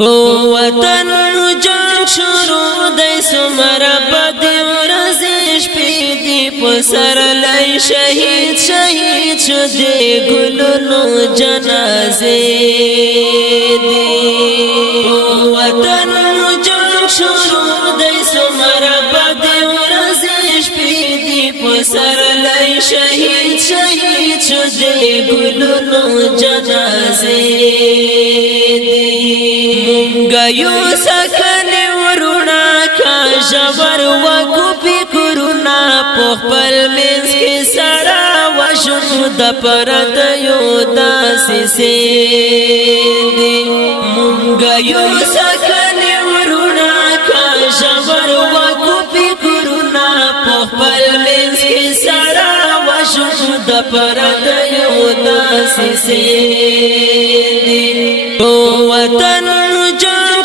وطن جنگ شروع دی سمرا بدی ورزش پیدی پسر لئی شهید شهید شدی گلونو جنازه دی وطن جنگ شروع دی سمرا بدی ورزش پیدی پسر لئی شهید شهید شدی گلونو جنازه گایو سکنی ورونا کا جبر وکو پی کرونا پخپل منز کی سرا وشنو دا پرد یو دا سی دی گایو سکنی ورونا کا جبر وکو پی کرونا پخپل منز کی سرا وشنو دا پرد یو دا سی دی وطن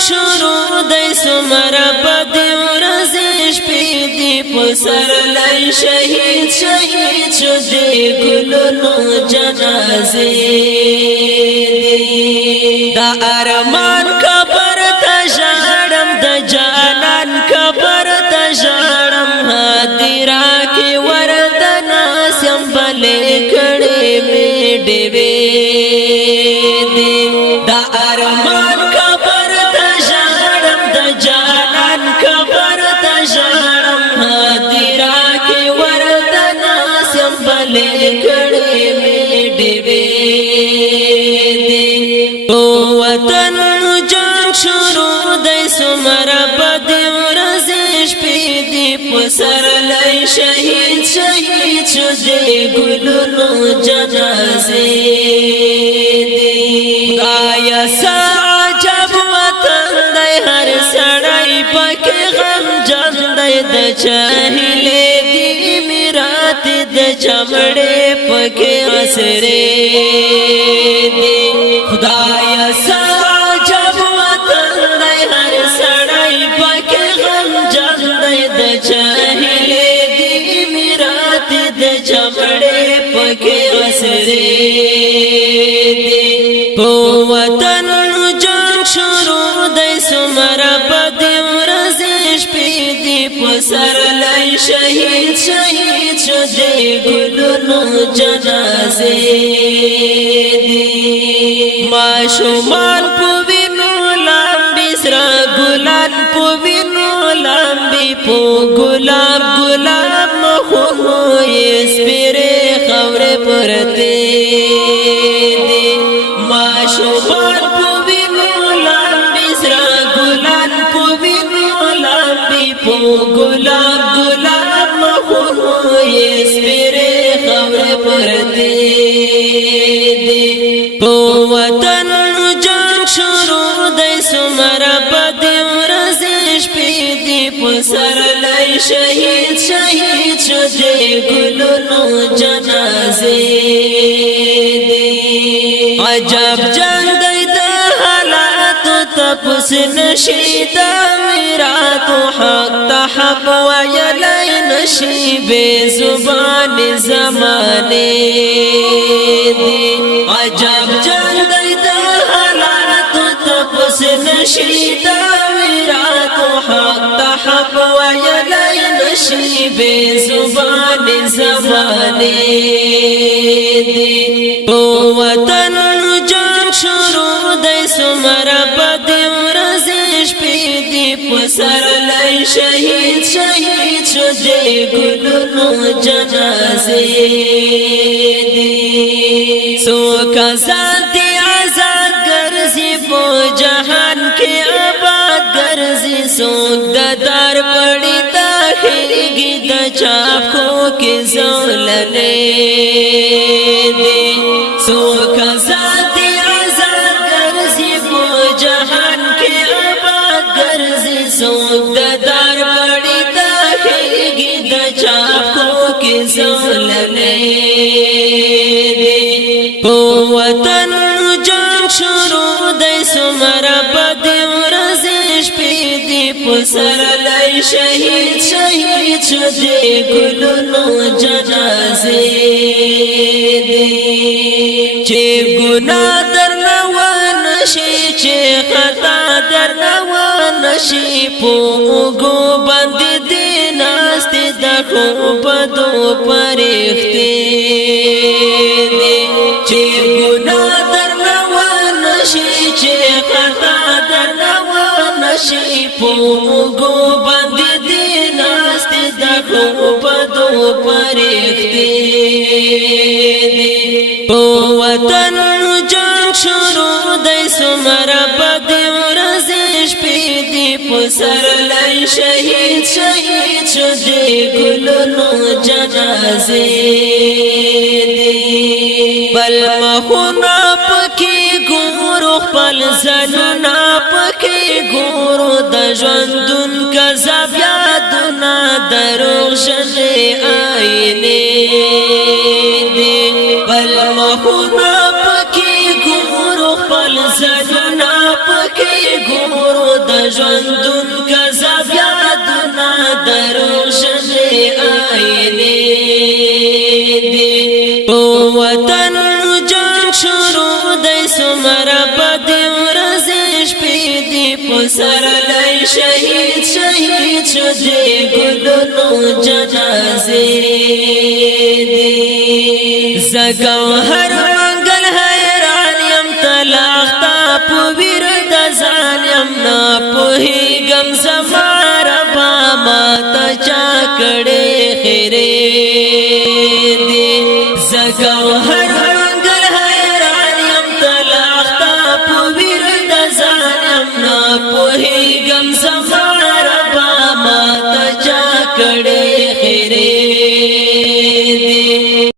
شروع دی سمرا بدی ورزش پیدی پسر لئی شهید شهید شدی گلونو جنازه دی دا ارمان کبر تجارم دا جانان کبر تجارم حادی راکی وردنا سنبلی کڑی میں ڈیوی دی دا ارمان وطن جنگ شروع دی سمرا بدی ورزش پیدی پسر لئی شهید شهید شدی گلونو جنازه دی آیا سا عجب وطن دی هر سڑائی پاکی غم جن دی دا چاہلے دی میرات دا چمڑے پاکی عصرے دی خدایا سا عجب وطن دی ہر سڑائی پاکی غم جن دی دا چاہلے دی میرات دا چمڑے پاکی عصرے دی وطن جنگ شروع دی سمرا بدی ورزش پیدی پسر لئی شهید شهید شدی گلونو جنازه دی ماشومان پوینو لامبی سرا گلان پوینو لامبی پو گلاب گلاب مخونو اسپیره خور پرتے دی ماشومان پوینو لامبی سرا گلان پوینو لامبی پو گلاب گلاب مخونو اسپیره خور پرتے وطن جنگ شروع دی سمرا بدی ورزش پیدی پسر لئی شهید شهید شدی گلونو جنازه دی عجب جنگ دی دا حالاتو تپس نشی دا میراتو حق تا حق ویلی نشی بے زبان زمانے دی عجب جنگ دی دا حالاتو تپس نشی دا میراتو حق تا حق ویلی نشی بے زبان زمانے دی وطن جنگ شروع دی سمرا بدی ورزش پیدی پسر لئی شهید شهید شدی گلونو جنازه دی سوکا ذاتی آزاد گرزی پو جہان کے آباد گرزی سوک دار پڑی تاخیر گی دا چاپکو کی زولنے دی سوکا ذاتی آزاد گرزی پو جہان کے آباد گرزی سوک دار پڑی تاخیر گی دا چاپکو کی زولنے دی وطن جنگ شروع دی سمرا بدی ورزش پیدی پسر لئی شهید شهید شدی گلونو جنازه دی چه گناه در نوان شی چه خطا نشي پوغو بند دی ناست دخو بدو پرختی دی چه گناه در نوا نشي چه خطا در نوا نشي پوغو بند دی ناست دخو بدو پرختی دی پو وطن جان شروع دی سمرا بدی ورزش پیدی پسر لئی شهید شهید شدی گلونو جنازی دی بل مخونا پکی گورو خپل زنونا پکی گورو د ژوندون کذاب یادونا دروغ ژنې آینې دی بل مخونا پکی گورو خپل زنونا پکی گورو د ژوندون کذاب یادونا دروغ ژنې آینې دی په وطن جان شروع دی څومره بدې ورځې شپې دي په سر لئی شهید شهید شدې ګلونو جنازې دي زه ګوهر